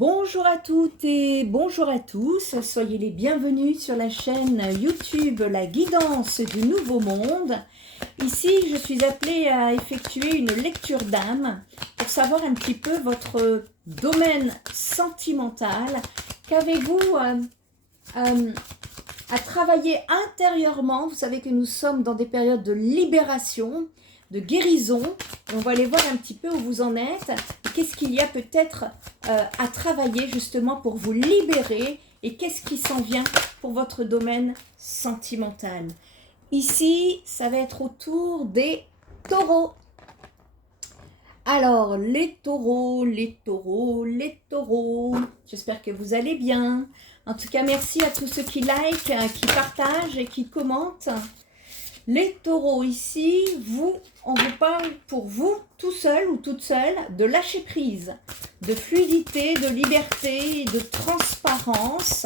Bonjour à toutes et bonjour à tous, soyez les bienvenus sur la chaîne YouTube La Guidance du Nouveau Monde. Ici, je suis appelée à effectuer une lecture d'âme pour savoir un petit peu votre domaine sentimental. Qu'avez-vous à travailler intérieurement? Vous savez que nous sommes dans des périodes de libération, de guérison. On va aller voir un petit peu où vous en êtes. Qu'est-ce qu'il y a peut-être à travailler justement pour vous libérer et qu'est-ce qui s'en vient pour votre domaine sentimental. Ici, ça va être autour des taureaux. Alors, les taureaux, les taureaux, les taureaux. J'espère que vous allez bien. En tout cas, merci à tous ceux qui likent, qui partagent et qui commentent. Les taureaux, ici, on vous parle pour vous, tout seul ou toute seule, de lâcher prise, de fluidité, de liberté, de transparence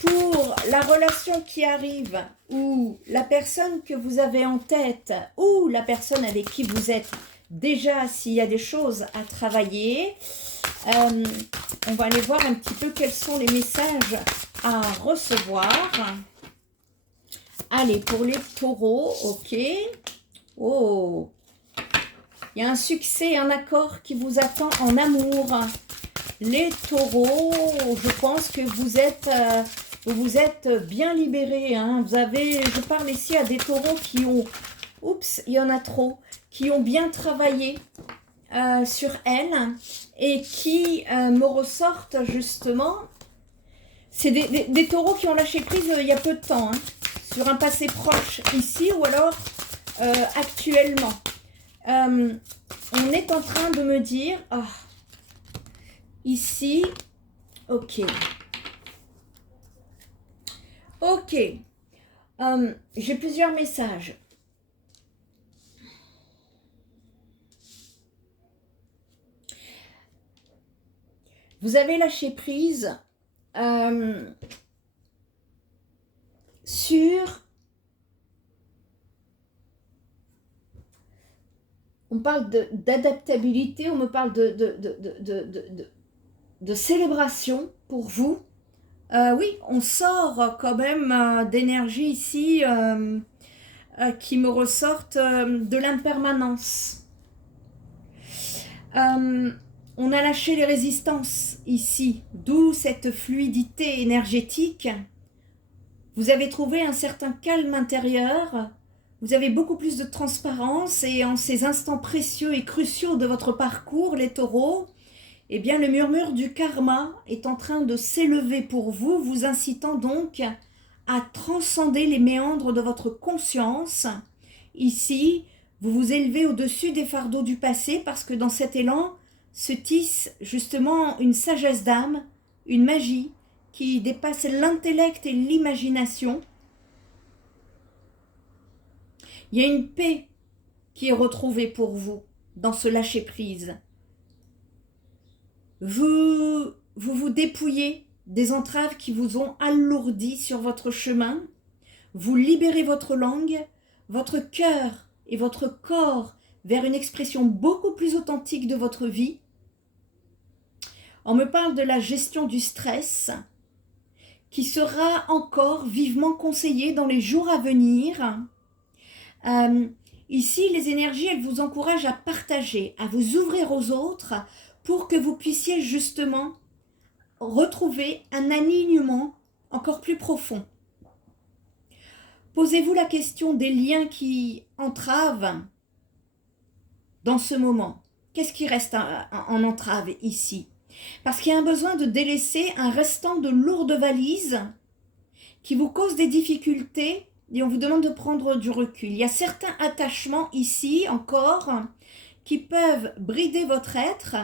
pour la relation qui arrive ou la personne que vous avez en tête ou la personne avec qui vous êtes déjà, s'il y a des choses à travailler. On va aller voir un petit peu quels sont les messages à recevoir. Allez, pour les taureaux, ok. Oh, il y a un succès, un accord qui vous attend en amour. Les taureaux, je pense que vous êtes bien libérés. Hein. Je parle ici à des taureaux qui ont, oups, il y en a trop, qui ont bien travaillé sur elles et qui me ressortent justement. C'est des taureaux qui ont lâché prise il y a peu de temps. Hein. Sur un passé proche ici ou alors actuellement. On est en train de me dire, ici, ok. Ok, j'ai plusieurs messages. Vous avez lâché prise sur... On parle d'adaptabilité, on me parle de célébration pour vous. Oui, on sort quand même d'énergie ici qui me ressortent de l'impermanence. On a lâché les résistances ici, d'où cette fluidité énergétique. Vous avez trouvé un certain calme intérieur, vous avez beaucoup plus de transparence et en ces instants précieux et cruciaux de votre parcours, les taureaux, eh bien le murmure du karma est en train de s'élever pour vous, vous incitant donc à transcender les méandres de votre conscience. Ici, vous vous élevez au-dessus des fardeaux du passé parce que dans cet élan se tisse justement une sagesse d'âme, une magie qui dépasse l'intellect et l'imagination. Il y a une paix qui est retrouvée pour vous dans ce lâcher-prise. Vous vous dépouillez des entraves qui vous ont alourdi sur votre chemin. Vous libérez votre langue, votre cœur et votre corps vers une expression beaucoup plus authentique de votre vie. On me parle de la gestion du stress qui sera encore vivement conseillée dans les jours à venir. Ici, les énergies, elles vous encouragent à partager, à vous ouvrir aux autres pour que vous puissiez justement retrouver un alignement encore plus profond. Posez-vous la question des liens qui entravent dans ce moment. Qu'est-ce qui reste en entrave ici? Parce qu'il y a un besoin de délaisser un restant de lourdes valises qui vous causent des difficultés et on vous demande de prendre du recul. Il y a certains attachements ici encore qui peuvent brider votre être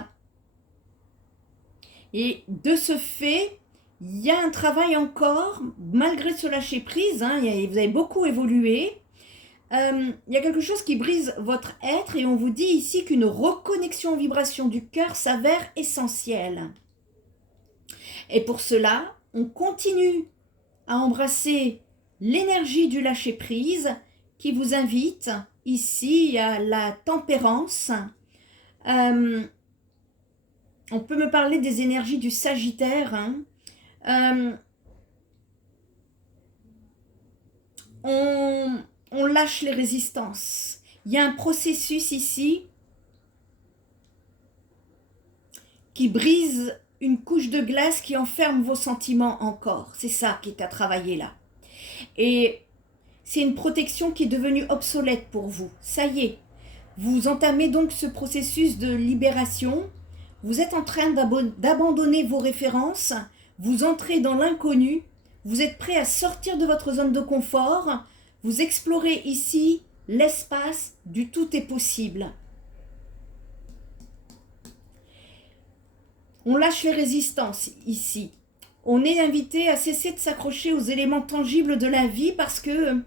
et de ce fait, il y a un travail encore, malgré ce lâcher prise, hein, vous avez beaucoup évolué. Il y a quelque chose qui brise votre être et on vous dit ici qu'une reconnexion aux vibrations du cœur s'avère essentielle. Et pour cela, on continue à embrasser l'énergie du lâcher-prise qui vous invite ici à la tempérance. on peut me parler des énergies du Sagittaire. Hein. On lâche les résistances. Il y a un processus ici qui brise une couche de glace qui enferme vos sentiments encore. C'est ça qui est à travailler là. Et c'est une protection qui est devenue obsolète pour vous. Ça y est, vous entamez donc ce processus de libération. Vous êtes en train d'abandonner vos références. Vous entrez dans l'inconnu. Vous êtes prêt à sortir de votre zone de confort. Vous explorez ici l'espace du tout est possible. On lâche les résistances ici. On est invité à cesser de s'accrocher aux éléments tangibles de la vie parce que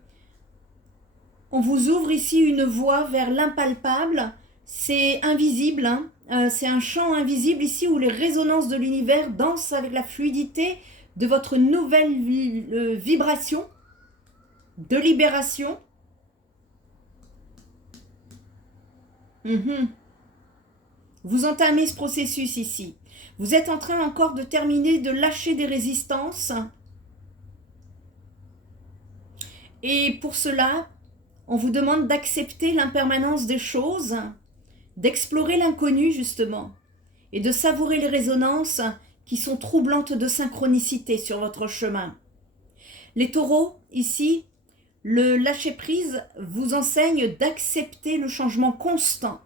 on vous ouvre ici une voie vers l'impalpable. C'est invisible, hein. C'est un champ invisible ici où les résonances de l'univers dansent avec la fluidité de votre nouvelle vibration de libération. Vous entamez ce processus ici. Vous êtes en train encore de terminer de lâcher des résistances. Et pour cela, on vous demande d'accepter l'impermanence des choses, d'explorer l'inconnu justement, et de savourer les résonances qui sont troublantes de synchronicité sur votre chemin. Les taureaux, ici, le lâcher-prise vous enseigne d'accepter le changement constant.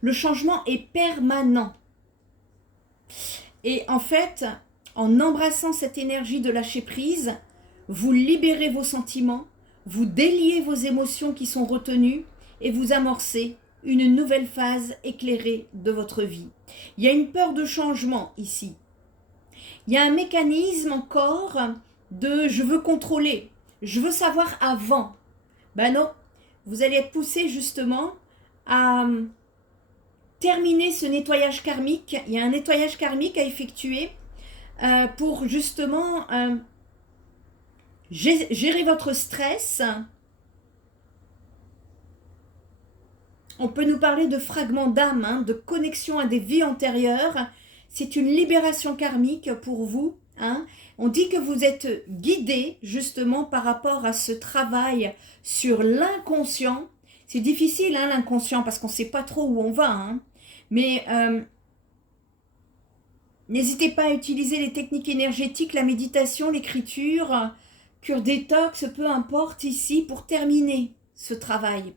Le changement est permanent. Et en fait, en embrassant cette énergie de lâcher-prise, vous libérez vos sentiments, vous déliez vos émotions qui sont retenues et vous amorcez une nouvelle phase éclairée de votre vie. Il y a une peur de changement ici. Il y a un mécanisme encore de « je veux contrôler », je veux savoir avant. Ben non, vous allez être poussé justement à terminer ce nettoyage karmique. Il y a un nettoyage karmique à effectuer pour justement gérer votre stress. On peut nous parler de fragments d'âme, hein, de connexion à des vies antérieures. C'est une libération karmique pour vous. Hein. On dit que vous êtes guidé justement par rapport à ce travail sur l'inconscient. C'est difficile hein, l'inconscient parce qu'on ne sait pas trop où on va. Hein. Mais n'hésitez pas à utiliser les techniques énergétiques, la méditation, l'écriture, cure détox, peu importe ici pour terminer ce travail.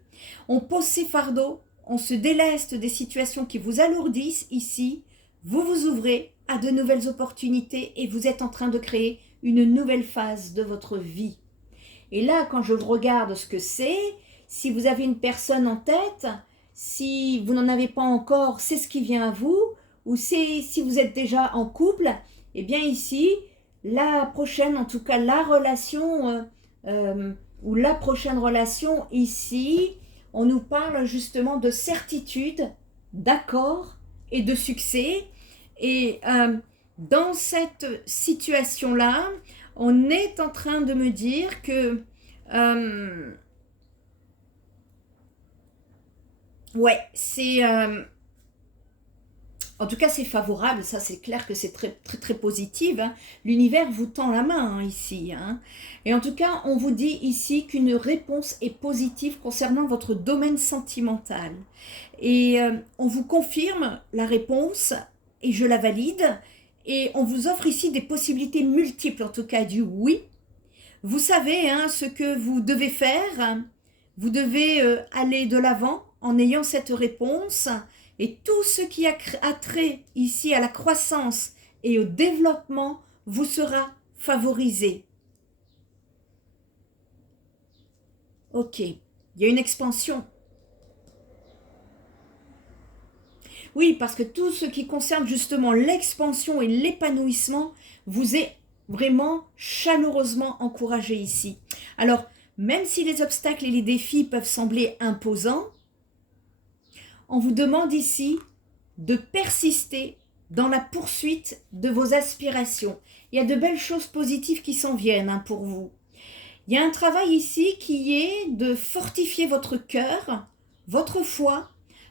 On pose ses fardeaux, on se déleste des situations qui vous alourdissent ici. Vous vous ouvrez à de nouvelles opportunités et vous êtes en train de créer une nouvelle phase de votre vie. Et là, quand je regarde ce que c'est, si vous avez une personne en tête, si vous n'en avez pas encore, c'est ce qui vient à vous, ou si vous êtes déjà en couple, eh bien ici, la prochaine, en tout cas la relation, ou la prochaine relation ici, on nous parle justement de certitude, d'accord et de succès. Et dans cette situation-là, on est en train de me dire que ouais, c'est en tout cas c'est favorable, ça c'est clair que c'est très très très positif. Hein. L'univers vous tend la main hein, ici. Hein. Et en tout cas, on vous dit ici qu'une réponse est positive concernant votre domaine sentimental. Et on vous confirme la réponse et je la valide. Et on vous offre ici des possibilités multiples, en tout cas du oui. Vous savez hein, ce que vous devez faire. Vous devez aller de l'avant en ayant cette réponse. Et tout ce qui a trait ici à la croissance et au développement vous sera favorisé. Ok, il y a une expansion. Oui, parce que tout ce qui concerne justement l'expansion et l'épanouissement vous est vraiment chaleureusement encouragé ici. Alors, même si les obstacles et les défis peuvent sembler imposants, on vous demande ici de persister dans la poursuite de vos aspirations. Il y a de belles choses positives qui s'en viennent hein, pour vous. Il y a un travail ici qui est de fortifier votre cœur, votre foi,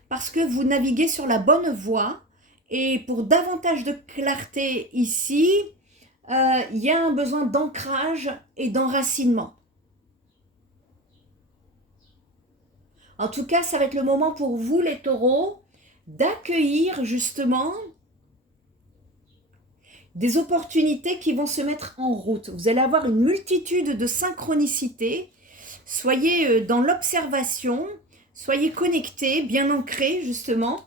parce que vous naviguez sur la bonne voie Et pour davantage de clarté ici, il y a un besoin d'ancrage et d'enracinement. En tout cas, ça va être le moment pour vous, les taureaux, d'accueillir justement des opportunités qui vont se mettre en route. Vous allez avoir une multitude de synchronicités. Soyez dans l'observation, soyez connectés, bien ancrés justement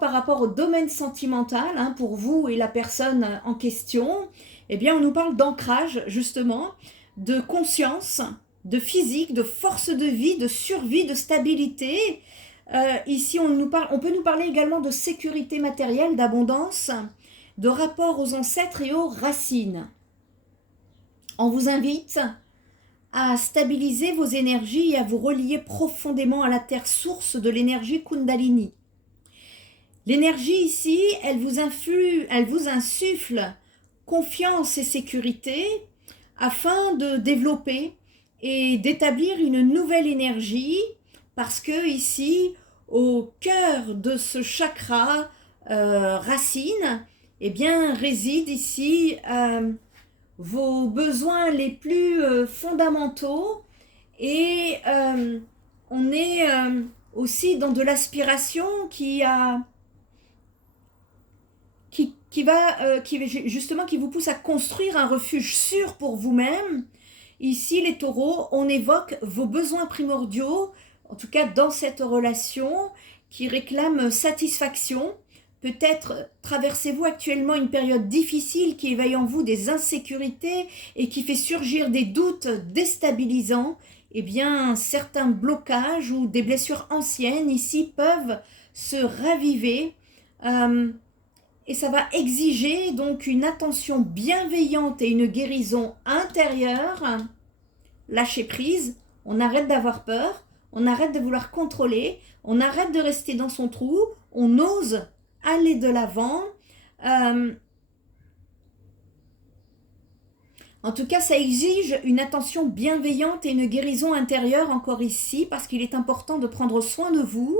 par rapport au domaine sentimental, hein, pour vous et la personne en question. Eh bien, on nous parle d'ancrage justement, de conscience, de physique, de force de vie, de survie, de stabilité. Ici, on peut nous parler également de sécurité matérielle, d'abondance, de rapport aux ancêtres et aux racines. On vous invite à stabiliser vos énergies et à vous relier profondément à la terre source de l'énergie Kundalini. L'énergie ici, elle vous insuffle confiance et sécurité afin de développer et d'établir une nouvelle énergie, parce que ici, au cœur de ce chakra racine, eh bien, réside ici vos besoins les plus fondamentaux, et on est aussi dans de l'aspiration qui vous pousse à construire un refuge sûr pour vous-même. Ici, les taureaux, on évoque vos besoins primordiaux, en tout cas dans cette relation, qui réclament satisfaction. Peut-être traversez-vous actuellement une période difficile qui éveille en vous des insécurités et qui fait surgir des doutes déstabilisants. Eh bien, certains blocages ou des blessures anciennes ici peuvent se raviver. Et ça va exiger donc une attention bienveillante et une guérison intérieure. Lâcher prise, on arrête d'avoir peur, on arrête de vouloir contrôler, on arrête de rester dans son trou, on ose aller de l'avant. En tout cas, ça exige une attention bienveillante et une guérison intérieure encore ici, parce qu'il est important de prendre soin de vous.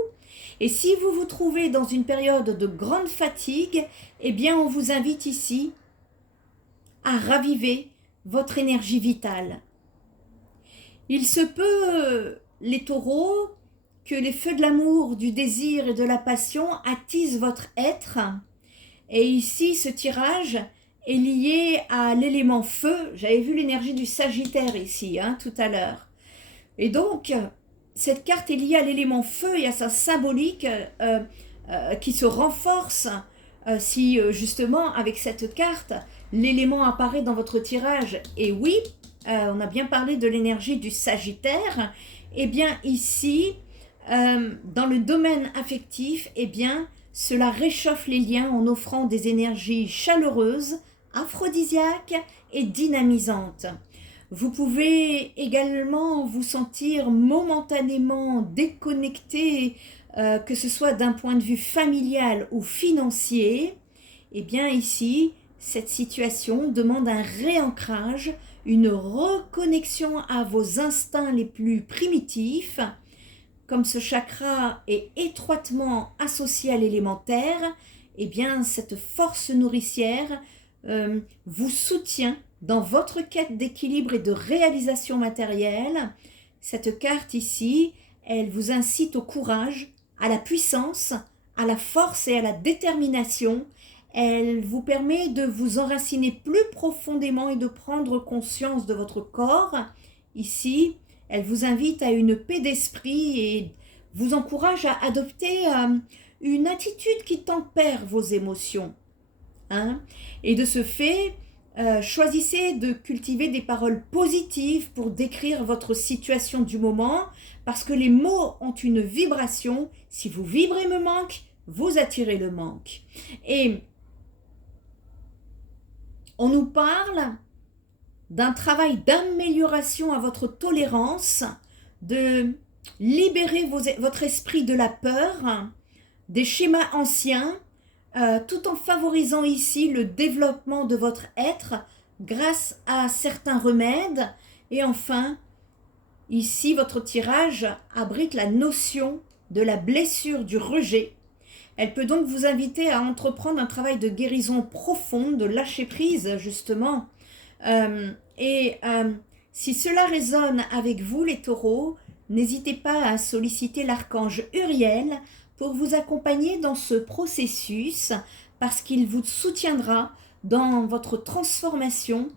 Et si vous vous trouvez dans une période de grande fatigue, eh bien on vous invite ici à raviver votre énergie vitale. Il se peut, les taureaux, que les feux de l'amour, du désir et de la passion attisent votre être. Et ici, ce tirage est lié à l'élément feu. J'avais vu l'énergie du Sagittaire ici, hein, tout à l'heure. Et donc, cette carte est liée à l'élément feu et à sa symbolique qui se renforce si justement avec cette carte, l'élément apparaît dans votre tirage. Et oui, on a bien parlé de l'énergie du Sagittaire. Et bien ici, dans le domaine affectif, eh bien, cela réchauffe les liens en offrant des énergies chaleureuses, aphrodisiaques et dynamisantes. Vous pouvez également vous sentir momentanément déconnecté, que ce soit d'un point de vue familial ou financier. Eh bien ici, cette situation demande un réancrage, une reconnexion à vos instincts les plus primitifs. Comme ce chakra est étroitement associé à l'élémentaire, eh bien cette force nourricière vous soutient dans votre quête d'équilibre et de réalisation matérielle. Cette carte ici, elle vous incite au courage, à la puissance, à la force et à la détermination. Elle vous permet de vous enraciner plus profondément et de prendre conscience de votre corps. Ici, elle vous invite à une paix d'esprit et vous encourage à adopter une attitude qui tempère vos émotions. Hein? Et de ce fait, choisissez de cultiver des paroles positives pour décrire votre situation du moment, parce que les mots ont une vibration. Si vous vibrez le manque, vous attirez le manque. Et on nous parle d'un travail d'amélioration à votre tolérance, de libérer votre esprit de la peur, des schémas anciens, tout en favorisant ici le développement de votre être grâce à certains remèdes. Et enfin, ici, votre tirage abrite la notion de la blessure du rejet. Elle peut donc vous inviter à entreprendre un travail de guérison profonde, de lâcher prise justement. Si cela résonne avec vous les taureaux, n'hésitez pas à solliciter l'archange Uriel pour vous accompagner dans ce processus parce qu'il vous soutiendra dans votre transformation.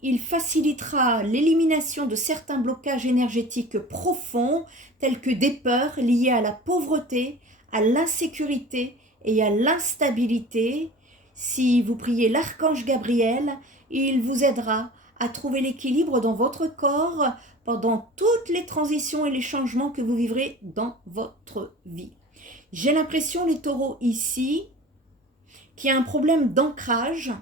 Il facilitera l'élimination de certains blocages énergétiques profonds tels que des peurs liées à la pauvreté, à l'insécurité et à l'instabilité. Si vous priez l'archange Gabriel, il vous aidera à trouver l'équilibre dans votre corps pendant toutes les transitions et les changements que vous vivrez dans votre vie. J'ai l'impression, les taureaux, ici, qu'il y a un problème d'ancrage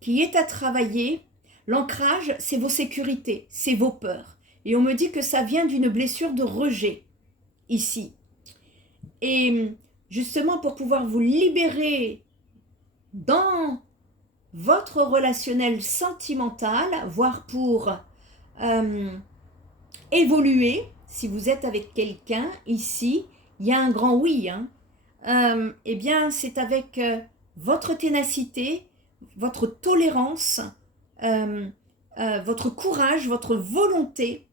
qui est à travailler. L'ancrage, c'est vos sécurités, c'est vos peurs. Et on me dit que ça vient d'une blessure de rejet, ici. Et justement, pour pouvoir vous libérer dans votre relationnel sentimental, voire pour évoluer, si vous êtes avec quelqu'un, ici, il y a un grand oui. Eh bien, c'est avec votre ténacité, votre tolérance, votre courage, votre volonté,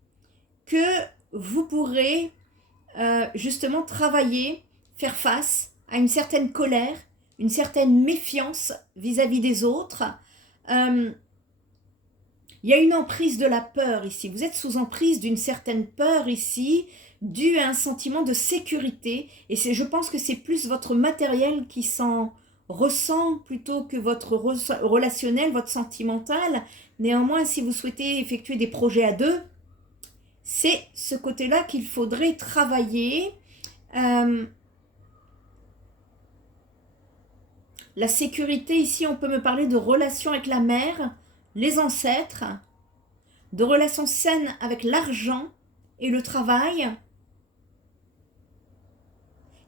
que vous pourrez justement travailler, faire face à une certaine colère, une certaine méfiance vis-à-vis des autres. Il y a une emprise de la peur ici. Vous êtes sous emprise d'une certaine peur ici, due à un sentiment de sécurité. Et je pense que c'est plus votre matériel qui s'en ressent plutôt que votre relationnel, votre sentimental. Néanmoins, si vous souhaitez effectuer des projets à deux, c'est ce côté-là qu'il faudrait travailler. La sécurité, ici, on peut me parler de relations avec la mère, les ancêtres, de relations saines avec l'argent et le travail.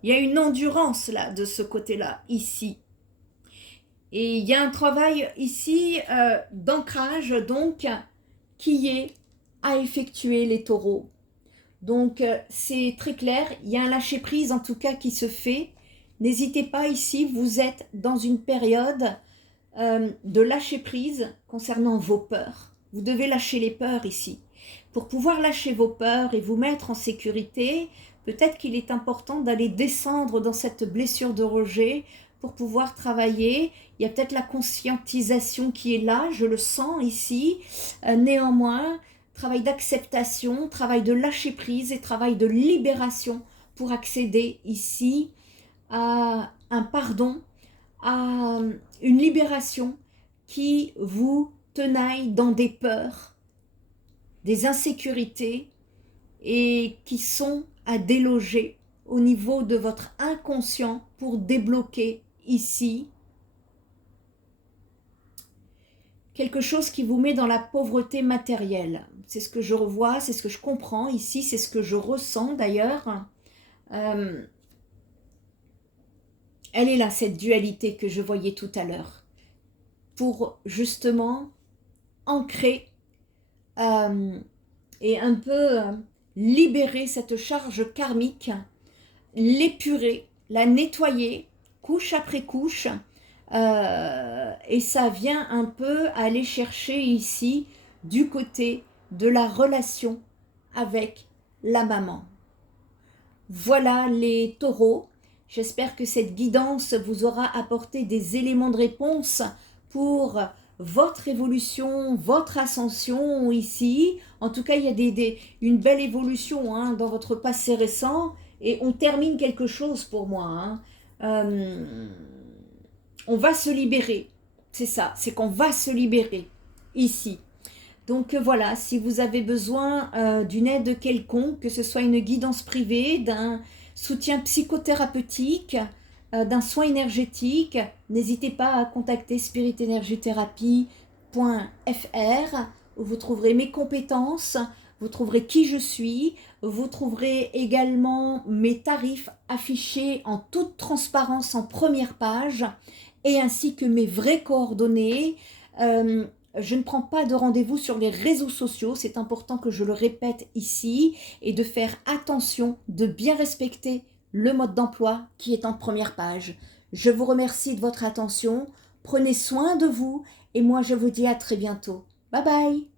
Il y a une endurance là, de ce côté-là, ici. Et il y a un travail ici d'ancrage, donc, qui est à effectuer, les taureaux. Donc, c'est très clair, il y a un lâcher-prise en tout cas qui se fait. N'hésitez pas ici, vous êtes dans une période de lâcher-prise concernant vos peurs. Vous devez lâcher les peurs ici. Pour pouvoir lâcher vos peurs et vous mettre en sécurité, peut-être qu'il est important d'aller descendre dans cette blessure de rejet pour pouvoir travailler. Il y a peut-être la conscientisation qui est là, je le sens ici. Néanmoins, travail d'acceptation, travail de lâcher-prise et travail de libération pour accéder ici à un pardon, à une libération qui vous tenaille dans des peurs, des insécurités et qui sont à déloger au niveau de votre inconscient pour débloquer ici quelque chose qui vous met dans la pauvreté matérielle. C'est ce que je revois, c'est ce que je comprends ici, c'est ce que je ressens d'ailleurs. Elle est là, cette dualité que je voyais tout à l'heure, pour justement ancrer et un peu libérer cette charge karmique, l'épurer, la nettoyer, couche après couche, et ça vient un peu aller chercher ici du côté de la relation avec la maman. Voilà les taureaux. J'espère que cette guidance vous aura apporté des éléments de réponse pour votre évolution, votre ascension ici. En tout cas, il y a une belle évolution dans votre passé récent et on termine quelque chose pour moi. On va se libérer, c'est ça, c'est qu'on va se libérer ici. Donc voilà, si vous avez besoin d'une aide quelconque, que ce soit une guidance privée, d'un soutien psychothérapeutique, d'un soin énergétique, n'hésitez pas à contacter spiritenergietherapie.fr où vous trouverez mes compétences, vous trouverez qui je suis, vous trouverez également mes tarifs affichés en toute transparence en première page et ainsi que mes vraies coordonnées. Je ne prends pas de rendez-vous sur les réseaux sociaux, c'est important que je le répète ici, et de faire attention, de bien respecter le mode d'emploi qui est en première page. Je vous remercie de votre attention, prenez soin de vous, et moi je vous dis à très bientôt. Bye bye!